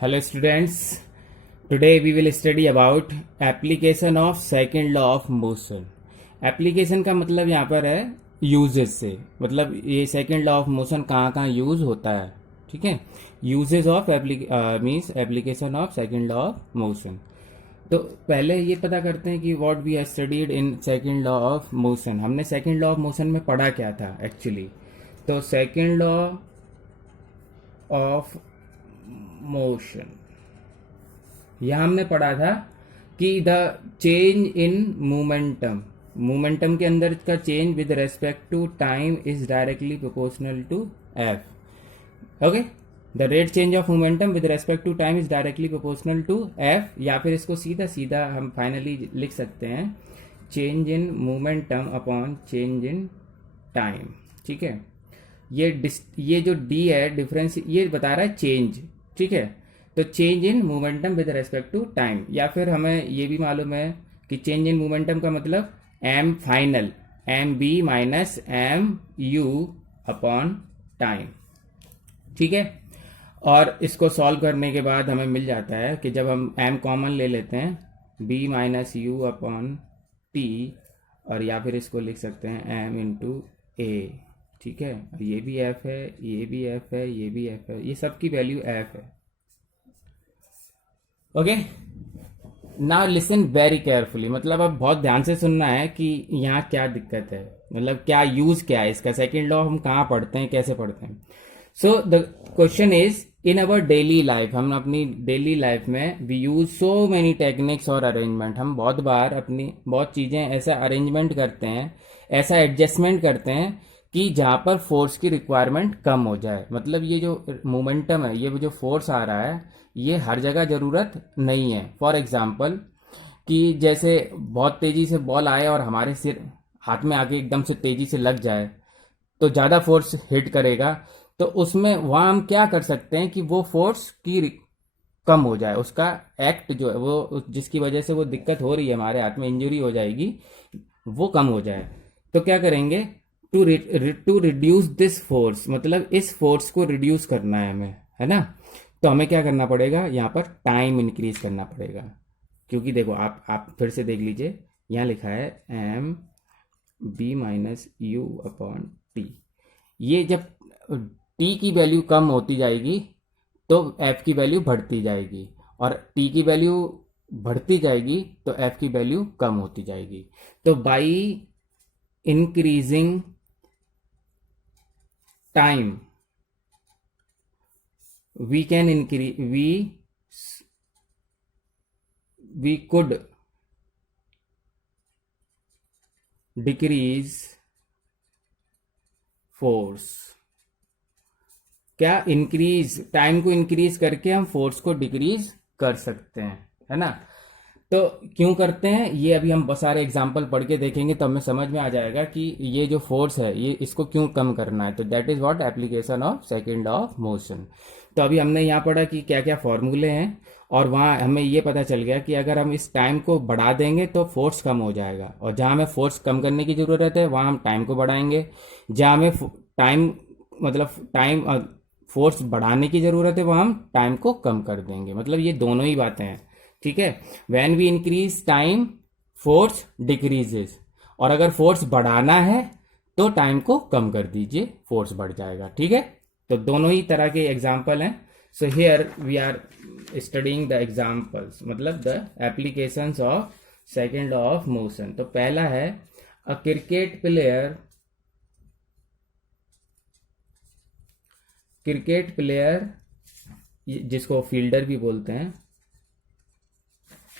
Hello students, today we will study about application of second law of motion. Application का मतलब यहाँ पर है यूजेस से, मतलब ये सेकंड लॉ ऑफ मोशन कहाँ कहाँ यूज होता है. ठीक है, uses of means application of second law of motion. तो पहले ये पता करते हैं कि what we have studied in second law of motion. हमने सेकंड लॉ ऑफ मोशन में पढ़ा क्या था एक्चुअली. तो सेकंड लॉ ऑफ मोशन यह हमने पढ़ा था कि द चेंज इन मोमेंटम के अंदर का change with respect to time is directly proportional to F. Okay, the rate change of momentum with respect to time is directly proportional to F, या फिर इसको सीधा सीधा हम फाइनली लिख सकते हैं change in momentum upon change in time. ठीक है, ये जो डी है डिफरेंस ये बता रहा है चेंज. ठीक है, तो change in momentum with respect to time, या फिर हमें ये भी मालूम है कि चेंज इन मोमेंटम का मतलब m final m v minus m u upon time. ठीक है, और इसको सॉल्व करने के बाद हमें मिल जाता है कि जब हम एम कॉमन ले लेते हैं v minus u upon t, और या फिर इसको लिख सकते हैं एम इंटू ए. ठीक है, ये भी एफ है, ये भी एफ है, ये भी एफ है, ये सब की वैल्यू एफ है. Okay, now listen very carefully, मतलब अब बहुत ध्यान से सुनना है कि यहाँ क्या दिक्कत है, मतलब क्या यूज क्या है इसका. सेकेंड लॉ हम कहाँ पढ़ते हैं, कैसे पढ़ते हैं. So the question is in our daily life, हम अपनी डेली लाइफ में we use so many techniques और अरेंजमेंट. हम बहुत बार अपनी बहुत चीज़ें ऐसा अरेंजमेंट करते हैं, ऐसा एडजस्टमेंट करते हैं कि जहाँ पर फोर्स की रिक्वायरमेंट कम हो जाए. मतलब ये जो मोमेंटम है, ये जो फोर्स आ रहा है, ये हर जगह ज़रूरत नहीं है. फॉर एग्जांपल कि जैसे बहुत तेज़ी से बॉल आए और हमारे सिर हाथ में आके एकदम से तेज़ी से लग जाए तो ज़्यादा फोर्स हिट करेगा. तो उसमें वहाँ हम क्या कर सकते हैं कि वो फोर्स की कम हो जाए, उसका एक्ट जो है वो जिसकी वजह से वो दिक्कत हो रही है, हमारे हाथ में इंजरी हो जाएगी, वो कम हो जाए. तो क्या करेंगे, टू रिड्यूस दिस फोर्स, मतलब इस फोर्स को रिड्यूस करना है हमें, है ना. तो हमें क्या करना पड़ेगा, यहाँ पर टाइम इंक्रीज करना पड़ेगा. क्योंकि देखो आप फिर से देख लीजिए, यहाँ लिखा है m v minus u upon t. ये जब टी की वैल्यू कम होती जाएगी तो एफ की वैल्यू बढ़ती जाएगी, और टी की वैल्यू बढ़ती जाएगी तो एफ की वैल्यू कम होती जाएगी. तो by increasing time we can increase we could decrease force. क्या इंक्रीज, टाइम को इंक्रीज करके हम फोर्स को डिक्रीज कर सकते हैं, है ना. तो क्यों करते हैं ये अभी हम बहुत सारे एग्जाम्पल पढ़ के देखेंगे तो हमें समझ में आ जाएगा कि ये जो फोर्स है ये इसको क्यों कम करना है. तो that is what application of second law of motion. तो अभी हमने यहाँ पढ़ा कि क्या क्या फॉर्मूले हैं, और वहाँ हमें ये पता चल गया कि अगर हम इस टाइम को बढ़ा देंगे तो फोर्स कम हो जाएगा, और जहाँ हमें फोर्स कम करने की ज़रूरत है वहाँ हम टाइम को बढ़ाएंगे. जहाँ हमें टाइम फोर्स बढ़ाने की ज़रूरत है वहाँ हम टाइम को कम कर देंगे. मतलब ये दोनों ही बातें हैं. ठीक है, when we increase time force decreases, और अगर फोर्स बढ़ाना है तो टाइम को कम कर दीजिए, फोर्स बढ़ जाएगा. ठीक है, तो दोनों ही तरह के एग्जाम्पल हैं. So here we are studying the examples, मतलब the applications of second law of motion. तो पहला है अ क्रिकेट प्लेयर जिसको फील्डर भी बोलते हैं.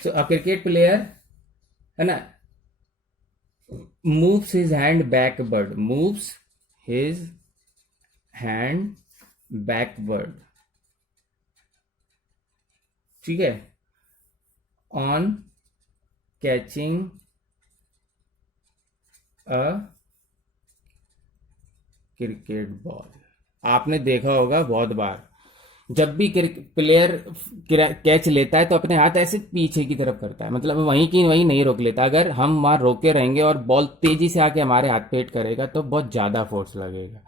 सो अ क्रिकेट प्लेयर, है ना, मूव्स हिज हैंड बैकवर्ड. ठीक है, on catching a cricket ball. आपने देखा होगा बहुत बार, जब भी प्लेयर कैच लेता है तो अपने हाथ ऐसे पीछे की तरफ करता है, मतलब वहीं की वहीं नहीं रोक लेता. अगर हम वहां रोके रहेंगे और बॉल तेजी से आके हमारे हाथ पे हिट करेगा तो बहुत ज्यादा फोर्स लगेगा.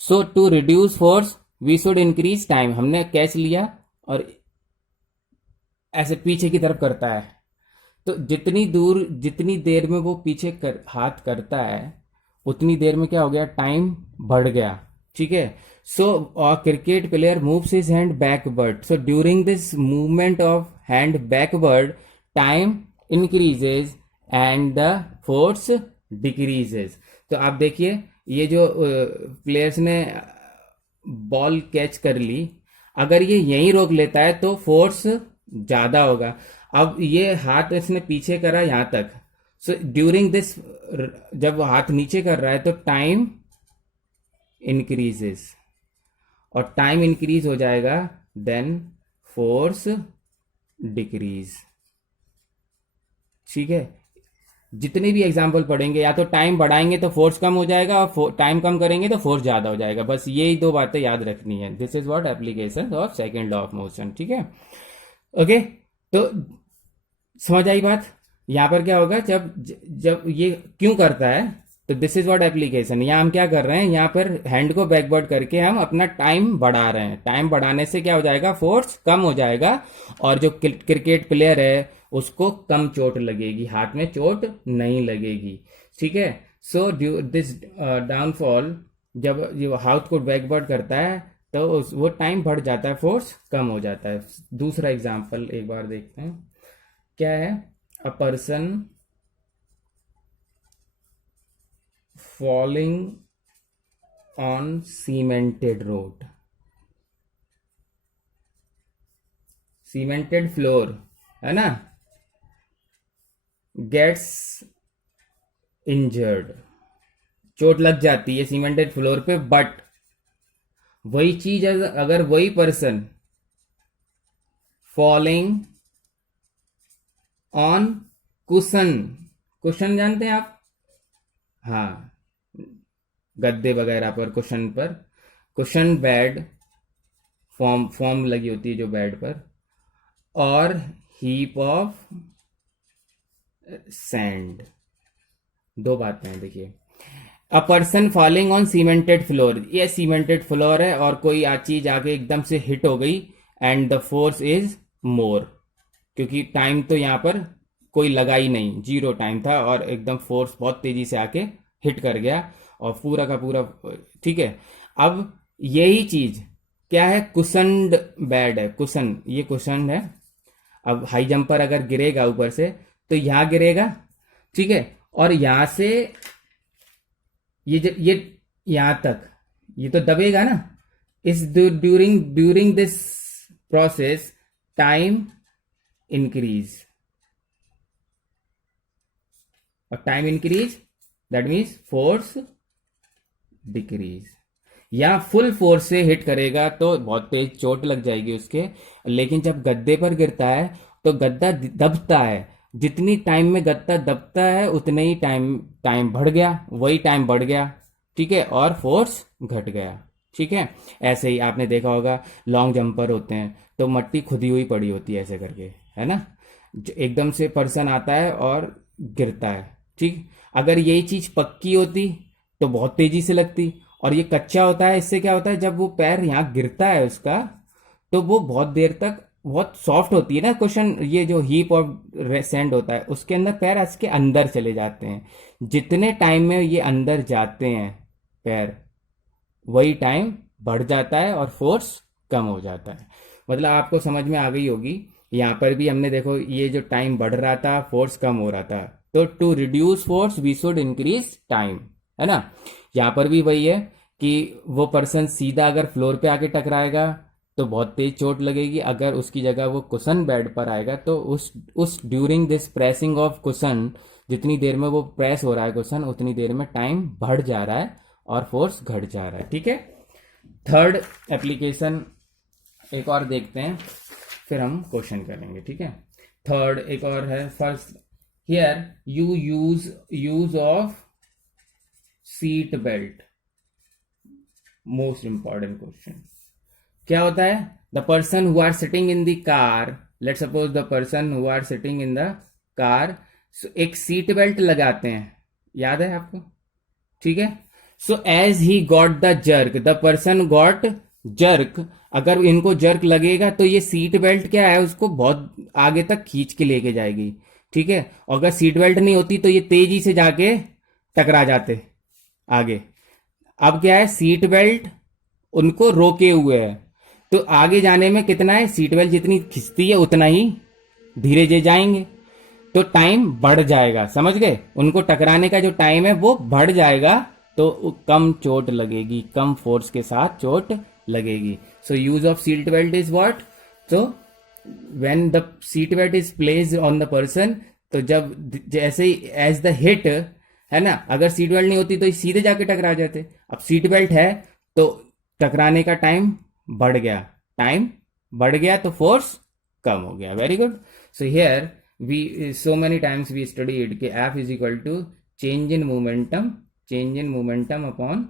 So to reduce force we should increase time. हमने कैच लिया और ऐसे पीछे की तरफ करता है, तो जितनी देर में वो हाथ करता है, उतनी देर में क्या हो गया, टाइम बढ़ गया। ठीक है। So cricket player moves his hand backward, so during this movement of hand backward, time increases and the force decreases. तो आप देखिए, ये जो प्लेयर्स ने बॉल कैच कर ली, अगर ये यहीं रोक लेता है तो फोर्स ज्यादा होगा। अब ये हाथ इसने पीछे करा यहां तक, सो ड्यूरिंग दिस, जब वो हाथ नीचे कर रहा है तो टाइम इंक्रीजेस, और टाइम इंक्रीज हो जाएगा, देन फोर्स डिक्रीज। ठीक है। जितने भी एग्जाम्पल पढ़ेंगे, या तो टाइम बढ़ाएंगे तो फोर्स कम हो जाएगा, और टाइम कम करेंगे तो फोर्स ज्यादा हो जाएगा। बस यही दो बातें याद रखनी है। This is what application of second law of motion. ठीक है। ओके। तो समझ आई बात। यहां पर क्या होगा, जब जब ये क्यों करता है, तो दिस इज व्हाट एप्लीकेशन। यहां हम क्या कर रहे हैं, यहां पर हैंड को बैकवर्ड करके हम अपना टाइम बढ़ा रहे हैं। टाइम बढ़ाने से क्या हो जाएगा, फोर्स कम हो जाएगा, और जो क्रिकेट प्लेयर है उसको कम चोट लगेगी, हाथ में चोट नहीं लगेगी। ठीक है। सो दिस डाउनफॉल, जब ये हाथ को बैकवर्ड करता है तो वो टाइम बढ़ जाता है, फोर्स कम हो जाता है। दूसरा एग्जांपल एक बार देखते हैं, क्या है, a person falling on cemented road, cemented floor है ना, गेट्स इंजर्ड, चोट लग जाती है सीमेंटेड फ्लोर पे। बट वही चीज अगर वही person falling on cushion, cushion जानते हैं आप, हाँ, गद्दे वगैरह पर, कुशन पर, कुशन बेड, फॉर्म फॉर्म लगी होती है जो बेड पर, और हीप ऑफ सैंड। दो बातें हैं, देखिए, a person falling on cemented floor, ये सीमेंटेड फ्लोर है और कोई चीज आके एकदम से हिट हो गई, and the force is more, क्योंकि टाइम तो यहां पर कोई लगा ही नहीं, जीरो टाइम था, और एकदम फोर्स बहुत तेजी से आके हिट कर गया और पूरा का पूरा। ठीक है। अब यही चीज क्या है, कुशन्ड बेड है, कुशन, ये कुशन है। अब हाई जंपर अगर गिरेगा ऊपर से तो यहां गिरेगा। ठीक है। और यहां से ये यहां तक ये तो दबेगा ना। इस during this process time increase, और time increase that means force decrease. या फुल फोर्स से हिट करेगा तो बहुत तेज चोट लग जाएगी उसके, लेकिन जब गद्दे पर गिरता है तो गद्दा दबता है, जितनी टाइम में गद्दा दबता है उतने ही टाइम टाइम बढ़ गया, वही टाइम बढ़ गया। ठीक है। और फोर्स घट गया। ठीक है। ऐसे ही आपने देखा होगा, लॉन्ग जंपर होते हैं तो मट्टी खुदी हुई पड़ी होती है ऐसे करके, है ना, एकदम से पर्सन आता है और गिरता है। ठीक। अगर यही चीज पक्की होती तो बहुत तेजी से लगती, और ये कच्चा होता है, इससे क्या होता है, जब वो पैर यहाँ गिरता है उसका, तो वो बहुत देर तक बहुत सॉफ्ट होती है ना कुशन, ये जो हीप ऑफ सैंड होता है उसके अंदर पैर इसके अंदर चले जाते हैं। जितने टाइम में ये अंदर जाते हैं पैर, वही टाइम बढ़ जाता है और फोर्स कम हो जाता है। मतलब आपको समझ में आ गई होगी। यहाँ पर भी हमने देखो, ये जो टाइम बढ़ रहा था, फोर्स कम हो रहा था, तो to reduce force we should increase time, है ना। यहाँ पर भी वही है कि वो पर्सन सीधा अगर फ्लोर पे आके टकराएगा तो बहुत तेज चोट लगेगी, अगर उसकी जगह वो कुशन बेड पर आएगा तो उस during this pressing of cushion, जितनी देर में वो प्रेस हो रहा है कुशन, उतनी देर में टाइम बढ़ जा रहा है और फोर्स घट जा रहा है। ठीक है। थर्ड एप्लीकेशन एक और देखते हैं, फिर हम क्वेश्चन करेंगे। ठीक है। थर्ड एक और है, first here you use of seat belt, most important question. क्या होता है, the person who are sitting in the car, let suppose the person who are sitting in the car, एक सीट बेल्ट लगाते हैं, याद है आपको। ठीक है। So as he got the jerk, the person got jerk अगर इनको जर्क लगेगा तो ये सीट बेल्ट क्या है, उसको बहुत आगे तक खींच के लेके जाएगी, ठीक है। और अगर सीट बेल्ट नहीं होती तो ये तेजी से जाके टकरा जाते आगे। अब क्या है, सीट बेल्ट उनको रोके हुए है, तो आगे जाने में कितना है, सीट बेल्ट जितनी खिंचती है उतना ही धीरे धीरे जाएंगे, तो टाइम बढ़ जाएगा, समझ गए। उनको टकराने का जो टाइम है वो बढ़ जाएगा, तो कम चोट लगेगी, कम फोर्स के साथ चोट लगेगी। So use of seat belt is what, तो when the seat belt is placed on the person, तो जब जैसे ही एज द हिट है ना, अगर सीट बेल्ट नहीं होती तो सीधे जाके टकरा जाते। अब सीट बेल्ट है तो टकराने का टाइम बढ़ गया, टाइम बढ़ गया तो फोर्स कम हो गया। Very good. So here we so many times we studied कि F is equal to change in momentum upon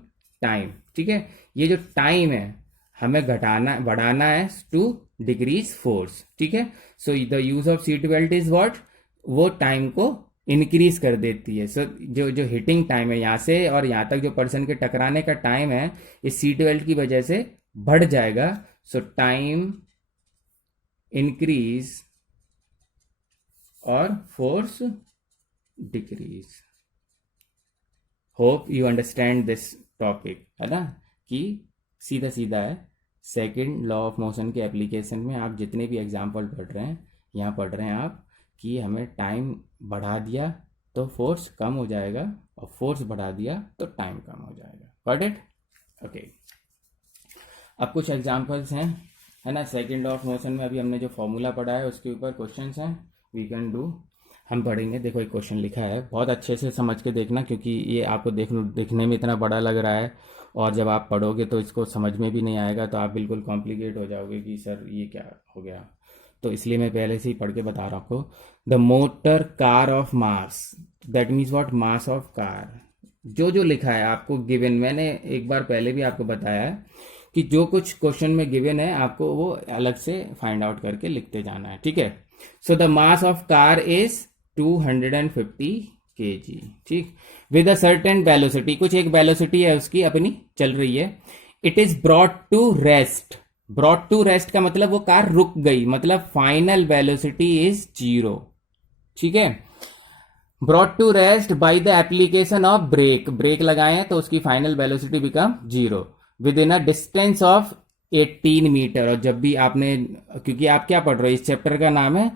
time, ठीक है। ये जो टाइम है हमें घटाना बढ़ाना है टू डिक्रीज फोर्स, ठीक है। So the use of seat belt is what, वो टाइम को इंक्रीज कर देती है। सो जो हिटिंग टाइम है यहाँ से और यहाँ तक जो पर्सन के टकराने का टाइम है, इस सीट बेल्ट की वजह से बढ़ जाएगा। सो टाइम इंक्रीज और force decrease. Hope you understand this topic, है ना, कि सीधा सीधा है। सेकंड लॉ ऑफ मोशन के एप्लीकेशन में आप जितने भी एग्जाम्पल पढ़ रहे हैं, यहाँ पढ़ रहे हैं आप कि हमें टाइम बढ़ा दिया तो फोर्स कम हो जाएगा, और फोर्स बढ़ा दिया तो टाइम कम हो जाएगा। Got it? ओके। अब कुछ एग्जांपल्स हैं, है ना। सेकंड लॉ ऑफ मोशन में अभी हमने जो फॉर्मूला पढ़ा है उसके ऊपर क्वेश्चंस हैं, वी कैन डू। हम पढ़ेंगे। देखो एक क्वेश्चन लिखा है, बहुत अच्छे से समझ के देखना, क्योंकि ये आपको देखने में इतना बड़ा लग रहा है, और जब आप पढ़ोगे तो इसको समझ में भी नहीं आएगा, तो आप बिल्कुल कॉम्प्लिकेट हो जाओगे कि सर ये क्या हो गया। तो इसलिए मैं पहले से ही पढ़ के बता रहा हूँ आपको। The motor car of mass, that means what, mass of car. जो लिखा है आपको गिवन, मैंने एक बार पहले भी आपको बताया है कि जो कुछ क्वेश्चन में गिवन है आपको वो अलग से फाइंड आउट करके लिखते जाना है, ठीक है। So the mass of car is 250 kg, ठीक, विद अ सर्टेन वेलोसिटी, कुछ एक वेलोसिटी है उसकी अपनी चल रही है। It is brought to rest, brought to rest का मतलब वो कार रुक गई, मतलब फाइनल वेलोसिटी इज 0, ठीक है। Brought to rest by the application of brake, brake लगाए हैं तो उसकी final velocity become 0 within a distance of 18 metre. और जब भी आपने, क्योंकि आप क्या पढ़ रहे हो, इस चैप्टर का नाम है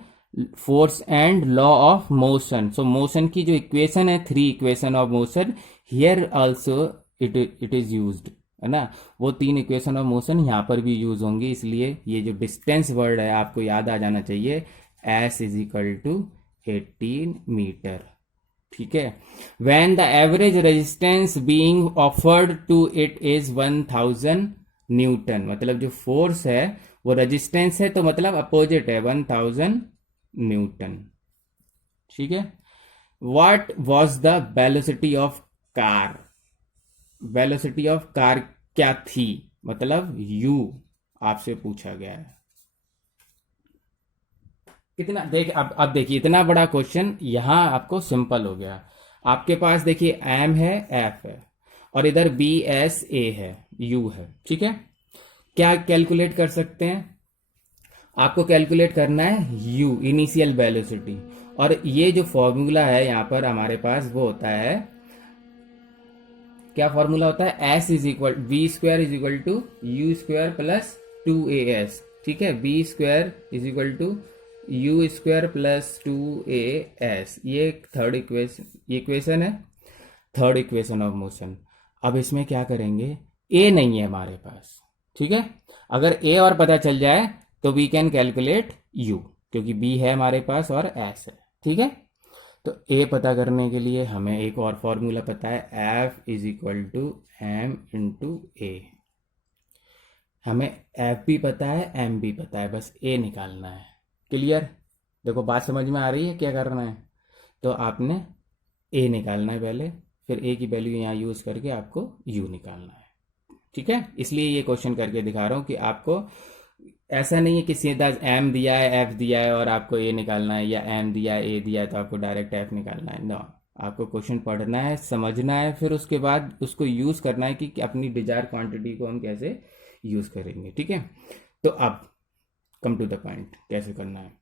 force and law of motion. So motion की जो इक्वेशन है, 3 equation of motion, here also it is used, है ना। वो 3 इक्वेशन ऑफ मोशन यहाँ पर भी यूज होंगी, इसलिए ये जो डिस्टेंस वर्ड है आपको याद आ जाना चाहिए, s is equal to 18 metre, ठीक है। When the average resistance being offered to it is 1000 newton, मतलब जो फोर्स है वो रेजिस्टेंस है, तो मतलब अपोजिट है 1000 न्यूटन, ठीक है। What was the velocity of car, velocity of car क्या थी, मतलब u आपसे पूछा गया है। कितना देख, अब देखिए इतना बड़ा क्वेश्चन यहां आपको सिंपल हो गया। आपके पास देखिए m है, f है, और इधर b s a है, u है, ठीक है। क्या कैलकुलेट कर सकते हैं, आपको कैलकुलेट करना है u, इनिशियल वेलोसिटी, और ये जो फॉर्मूला है यहां पर हमारे पास वो होता है, क्या फॉर्मूला होता है, s is equal v square is equal to u square plus 2as, ठीक है। V square is equal to u square plus 2as, ये थर्ड इक्वेशन है, थर्ड इक्वेशन ऑफ मोशन। अब इसमें क्या करेंगे, a नहीं है हमारे पास, ठीक है। अगर a और पता चल जाए तो वी कैन कैलकुलेट u, क्योंकि b है हमारे पास और s है, ठीक है। तो a पता करने के लिए हमें एक और फॉर्मूला पता है, f is equal to m into a। हमें f भी पता है, m भी पता है, बस a निकालना है। क्लियर? देखो बात समझ में आ रही है क्या करना है, तो आपने a निकालना है पहले, फिर a की वैल्यू यहाँ यूज करके आपको u निकालना है, ठीक है। इसलिए ये क्वेश्चन करके दिखा रहा हूँ कि आपको ऐसा नहीं है कि सीधा m दिया है, f दिया है और आपको a निकालना है, या m दिया है, a दिया है तो आपको डायरेक्ट f निकालना है। नो, आपको क्वेश्चन पढ़ना है, समझना है, फिर उसके बाद उसको यूज करना है कि अपनी डिजायर क्वांटिटी को हम कैसे यूज़ करेंगे, ठीक है। तो अब कम टू द पॉइंट, कैसे करना है।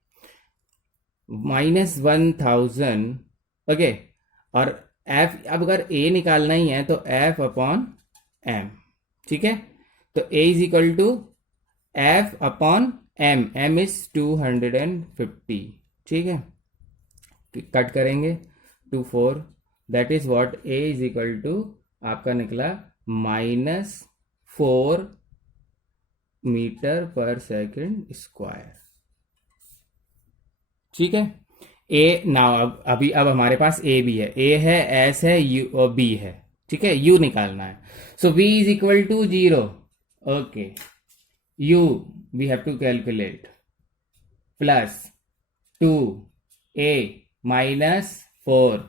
-1000, ओके, और एफ, अब अगर ए निकालना ही है तो एफ अपॉन एम, ठीक है। तो A is equal to F upon M, M is 250, ठीक है। कट करेंगे 2 4, that is what A is equal to आपका निकला -4 मीटर पर सेकेंड स्क्वायर, ठीक है। ए नाउ अब हमारे पास ए भी है, ए है, एस है, यू और बी है, ठीक है। यू निकालना है, so B is equal to 0, okay. U we have to calculate plus 2a -4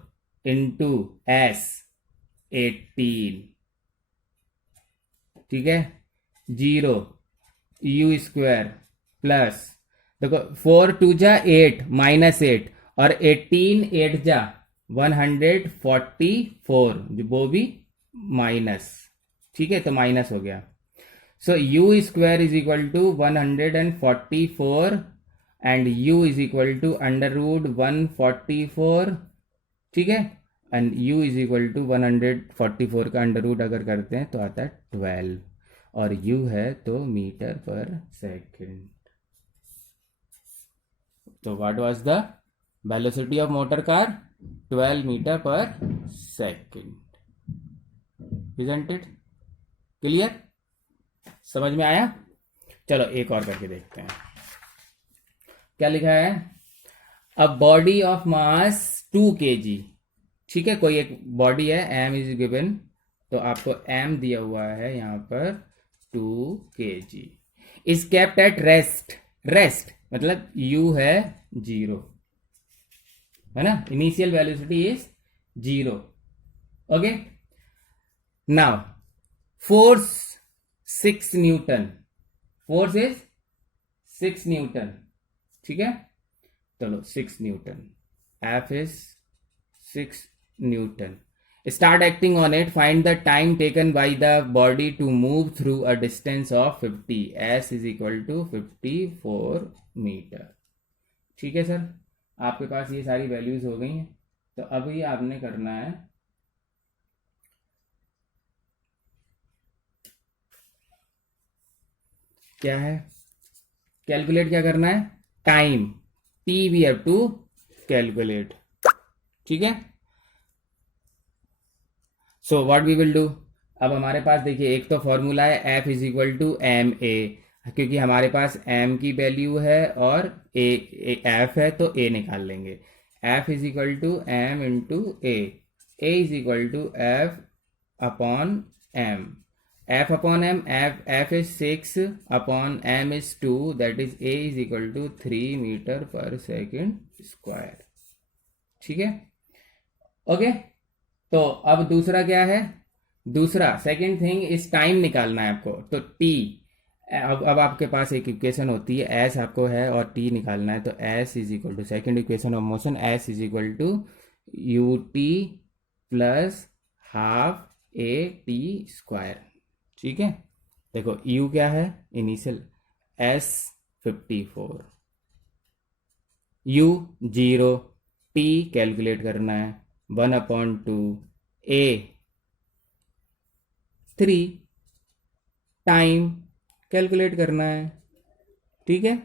into S 18, ठीक है। 0 यू स्क्वायर प्लस, देखो 4 2 जा 8 -8 और 18 8 जा 144, जो वो भी माइनस, ठीक है, तो माइनस हो गया। So u square is equal to 144 and u is equal to √144, ठीक है। And u is equal to 144 का अंडर रूट अगर करते हैं तो आता है 12, और u है तो मीटर पर सेकेंड। तो what was the velocity of motor car? 12 metre पर सेकेंड। Isn't it clear? समझ में आया? चलो एक और करके देखते हैं क्या लिखा है। A body of mass 2 kg, ठीक है। कोई एक बॉडी है, m इज गिवन, तो आपको m दिया हुआ है यहाँ पर 2 kg, is kept at rest, rest मतलब u है 0, है ना, initial velocity is 0, okay. Now force 6 newton, force is 6 newton, ठीक है। चलो 6 newton, F is 6 newton, start acting on it, find the time taken by the body to move through a distance of 50, s is equal to 54 metre, ठीक है sir. आपके पास ये सारी values हो गई हैं, तो अभी आपने करना है क्या है, कैलकुलेट क्या करना है, time, t we have to calculate, ठीक है। So what we will do, अब हमारे पास देखिए एक तो फॉर्मूला है F is equal to m a, क्योंकि हमारे पास एम की वैल्यू है और ए एफ है तो ए निकाल लेंगे। F is equal to m into a is equal to F upon m, F upon m, F is 6 upon m is 2, that is a is equal to 3 metre पर second square, ठीक है, okay. तो अब दूसरा क्या है, दूसरा second thing इस टाइम निकालना है आपको, तो टी, अब आपके पास एक इक्वेशन होती है एस आपको है और टी निकालना है, तो s is equal to second equation of motion, s is equal to u t plus half a t square, ठीक है। देखो u क्या है, initial s 54, u 0, t calculate करना है 1/2, a 3, टाइम कैलकुलेट करना है, ठीक है,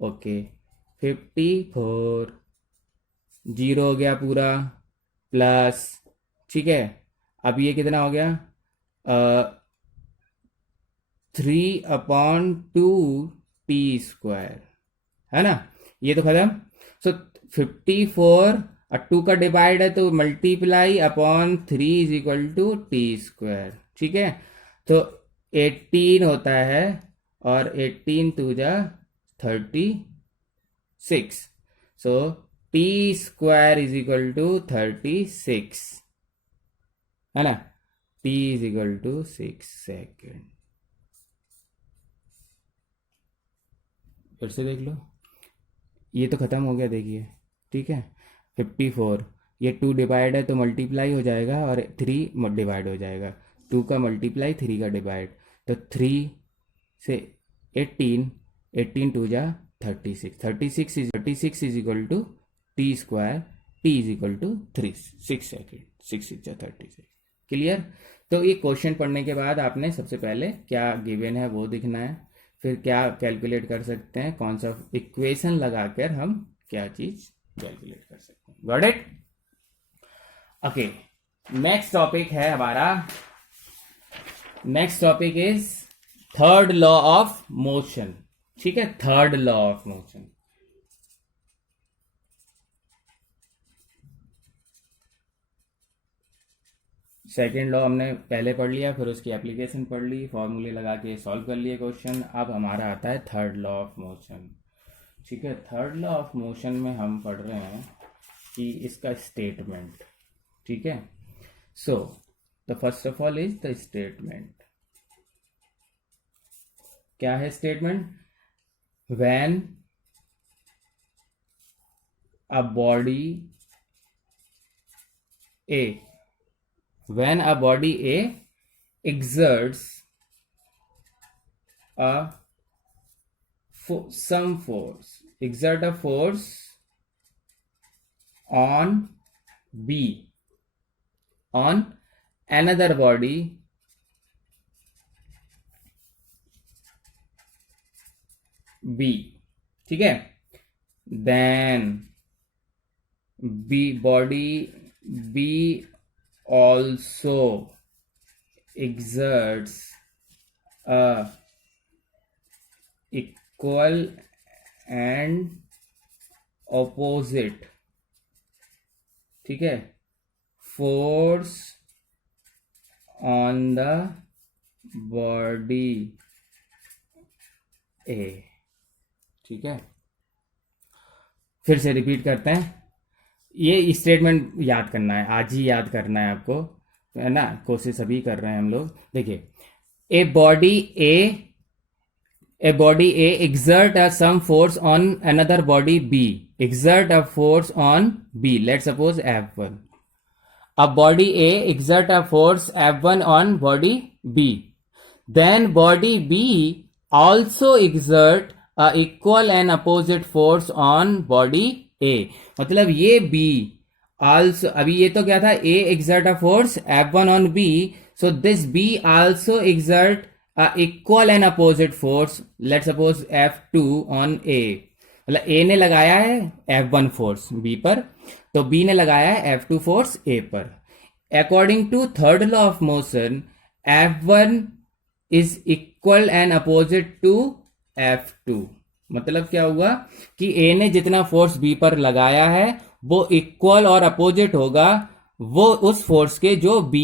ओके। 54 0 हो गया पूरा, प्लस, ठीक है। अब ये कितना हो गया, 3/2 टी स्क्वायर, है ना, ये तो खत्म। सो 54 और 2 का डिवाइड है तो multiply upon 3 is equal to t square, ठीक है। तो 18 होता है और 18 2 जा 36, so t square is equal to 36, है ना, t is equal to 6 second. फिर से देख लो, ये तो ख़त्म हो गया, देखिए, ठीक है। 54, ये 2 डिवाइड है तो मल्टीप्लाई हो जाएगा और 3 डिवाइड हो जाएगा, 2 का मल्टीप्लाई 3 का डिवाइड, तो 3 से 18, 18 टू जा 36, 36 is equal to t square, t is equal to 6 second, 6 is जा 36। क्लियर? तो ये क्वेश्चन पढ़ने के बाद आपने सबसे पहले क्या गिवन है वो दिखना है, फिर क्या कैलकुलेट कर सकते हैं, कौन सा इक्वेशन लगाकर हम क्या चीज कैलकुलेट कर सकते हैं। Got it? Okay, next topic है हमारा, next topic is third law of motion. ठीक है, third law of motion. Second law हमने पहले पढ़ लिया, फिर उसकी एप्लीकेशन पढ़ ली, फॉर्मूले लगा के सॉल्व कर लिए क्वेश्चन। अब हमारा आता है थर्ड लॉ ऑफ मोशन। ठीक है, थर्ड लॉ ऑफ मोशन में हम पढ़ रहे हैं कि इसका स्टेटमेंट। ठीक है, so the first of all is the statement. क्या है statement? When a body A, when a body A exerts some force, exert a force on B, on another body B, ठीक है, then body B also exerts a equal and opposite, ठीक है, force on the body A। ठीक है, फिर से repeat करते हैं, ये स्टेटमेंट याद करना है, आज ही याद करना है आपको, है ना, कोशिश अभी कर रहे हैं हम लोग। देखिए, ए body A exert some force on another body B, exert a force on B, let's suppose F1। a body A exert a force F1 on body B, then body B also exert a equal and opposite force on body A। मतलब ये B also, अभी ये तो क्या था, A exert a force F1 on B, so this B also exert a equal and opposite force, let's suppose F2 on A। मतलब A ने लगाया है F1 फोर्स B पर, तो B ने लगाया है F2 फोर्स A पर। According to third law of motion, F1 is equal and opposite to F2। मतलब क्या हुआ कि A ने जितना फोर्स B पर लगाया है वो इक्वल और अपोजिट होगा वो उस फोर्स के जो B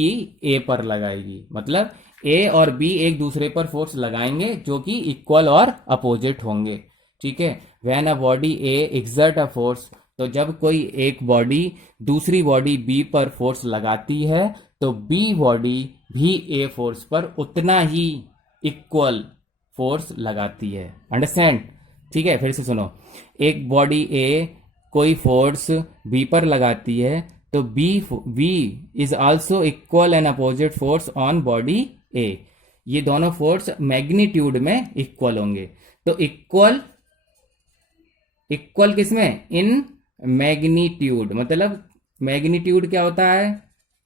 A पर लगाएगी। मतलब A और B एक दूसरे पर फोर्स लगाएंगे जो कि इक्वल और अपोजिट होंगे। ठीक है, when a body A exert a force, तो जब कोई एक बॉडी दूसरी बॉडी B पर फोर्स लगाती है तो B बॉडी भी A फोर्स पर उतना ही इक्वल फोर्स लगाती है। अंडरस्टैंड? ठीक है, फिर से सुनो, एक बॉडी A कोई फोर्स B पर लगाती है तो B is also equal and opposite force on body A। ये दोनों फोर्स मैग्नीट्यूड में इक्वल होंगे। तो इक्वल किसमें? In magnitude. मतलब मैग्नीट्यूड क्या होता है?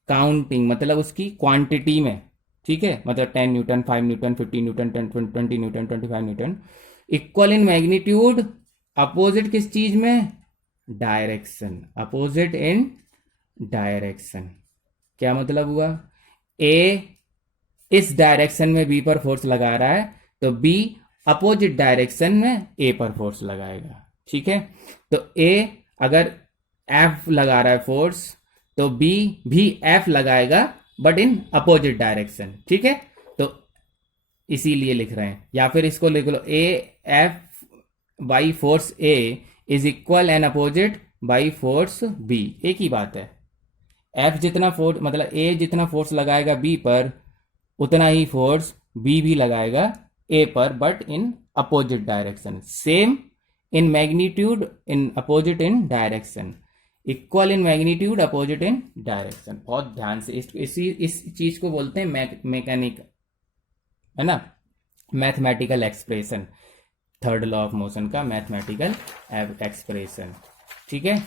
काउंटिंग, मतलब उसकी क्वांटिटी में। ठीक है, मतलब 10 Newton, 5 Newton, 15 Newton, 20 Newton, 25 Newton. Equal in magnitude, opposite किस चीज में? डायरेक्शन। Opposite in direction. क्या मतलब हुआ? ए इस डायरेक्शन में बी पर फोर्स लगा रहा है तो बी अपोजिट डायरेक्शन में ए पर फोर्स लगाएगा। ठीक है, तो ए अगर एफ लगा रहा है फोर्स तो बी भी एफ लगाएगा बट इन अपोजिट डायरेक्शन। ठीक है, तो इसीलिए लिख रहे हैं, या फिर इसको लिख लो, A F by force A is equal and opposite by force B. एक ही बात है, एफ जितना फोर्स, मतलब ए जितना फोर्स लगाएगा बी पर उतना ही फोर्स बी भी लगाएगा ए पर, but in opposite direction. Same in magnitude, in opposite in direction. Equal in magnitude, opposite in direction. बहुत ध्यान से इस चीज को बोलते हैं मैकेनिक, है ना। Mathematical expression, third law of motion का मैथमेटिकल एक्सप्रेशन। ठीक है,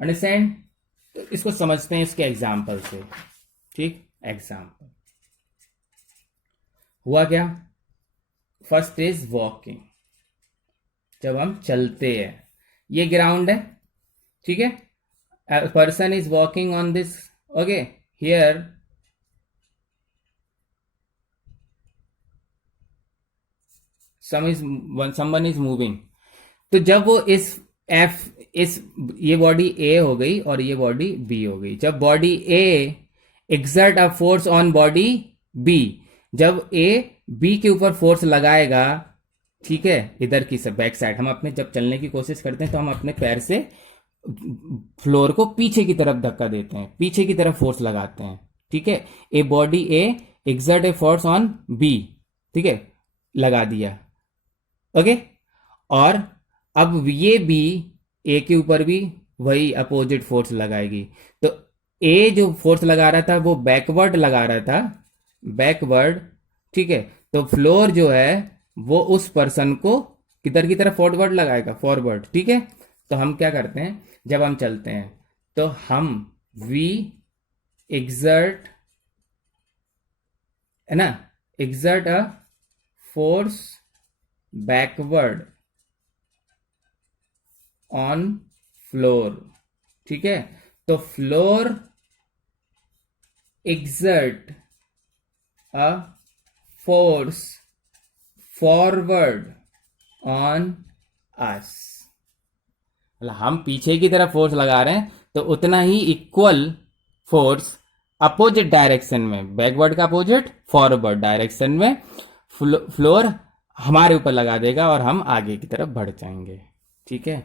अंडरस्टैंड। तो इसको समझते हैं इसके एग्जाम्पल से। ठीक, एग्जाम्पल हुआ क्या? फर्स्ट इज वॉकिंग, जब हम चलते हैं, ये ग्राउंड है, ठीक है, person is walking on this, okay, here someone is moving. तो जब वो इस ये बॉडी ए हो गई और ये बॉडी बी हो गई, जब body A exert a force on body B, जब ए बी के ऊपर फोर्स लगाएगा, ठीक है, इधर की सब बैक साइड, हम अपने जब चलने की कोशिश करते हैं तो हम अपने पैर से फ्लोर को पीछे की तरफ धक्का देते हैं, पीछे की तरफ फोर्स लगाते हैं, ठीक है। A body A exert a force on B, ठीक है, लगा दिया, ओके। और अब ये बी ए के ऊपर भी वही अपोजिट फोर्स लगाएगी, तो ए जो फोर्स लगा रहा था वो बैकवर्ड लगा रहा था, बैकवर्ड, ठीक है। तो फ्लोर जो है वो उस पर्सन को किधर की तरफ फॉरवर्ड लगाएगा, फॉरवर्ड, ठीक है। तो हम क्या करते हैं जब हम चलते हैं, तो हम वी एक्सर्ट, है ना, exert a force backward on floor, ठीक है। तो floor exert a force forward on us, मतलब हम पीछे की तरफ फोर्स लगा रहे हैं तो उतना ही इक्वल फोर्स अपोजिट डायरेक्शन में, बैकवर्ड का अपोजिट फॉरवर्ड डायरेक्शन में फ्लोर हमारे ऊपर लगा देगा और हम आगे की तरफ बढ़ जाएंगे, ठीक है।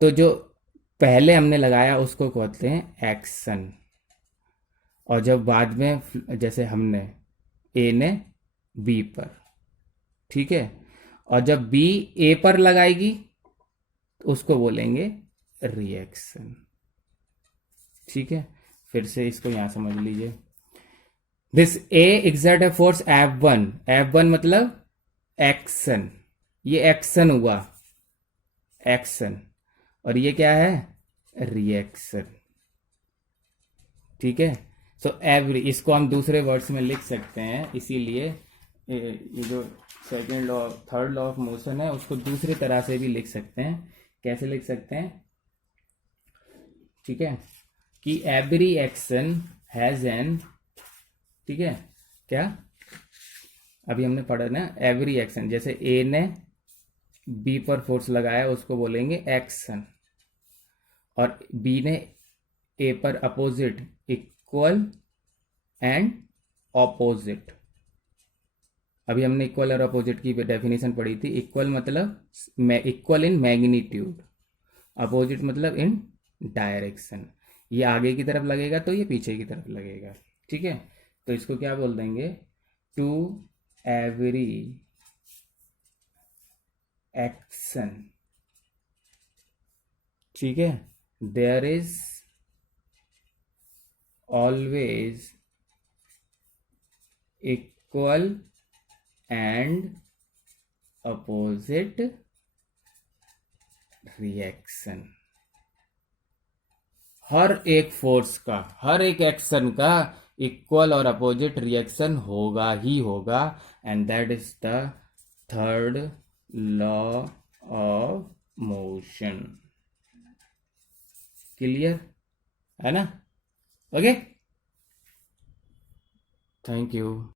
तो जो पहले हमने लगाया उसको कहते हैं एक्शन, और जब बाद में जैसे हमने ए ने बी पर, ठीक है, और जब बी ए पर लगाएगी तो उसको बोलेंगे रिएक्शन, ठीक है। फिर से इसको यहां समझ लीजिए, this A exert a force F1, F1 मतलब एक्शन, ये एक्शन हुआ, एक्शन, और ये क्या है, रिएक्शन, ठीक है। सो एवरी, इसको हम दूसरे वर्ड्स में लिख सकते हैं, इसीलिए ये जो second law, third law of motion है उसको दूसरी तरह से भी लिख सकते हैं। कैसे लिख सकते हैं, ठीक है, कि एवरी एक्शन हैज एन, ठीक है, क्या अभी हमने पढ़ा ना, एवरी एक्शन, जैसे ए ने बी पर फोर्स लगाया उसको बोलेंगे एक्शन, और बी ने ए पर अपोजिट, इक्वल एंड ऑपोजिट। अभी हमने इक्वल और अपोजिट की डेफिनेशन पढ़ी थी। इक्वल मतलब इक्वल इन मैग्नीट्यूड, अपोजिट मतलब इन डायरेक्शन, ये आगे की तरफ लगेगा तो ये पीछे की तरफ लगेगा, ठीक है। तो इसको क्या बोल देंगे, टू एवरी एक्शन, ठीक है, there is always equal and opposite reaction. हर एक फोर्स का, हर एक एक्शन का इक्वल और अपोजिट रिएक्शन होगा ही होगा, and that is the third law of motion. Clear है ना? Okay, thank you.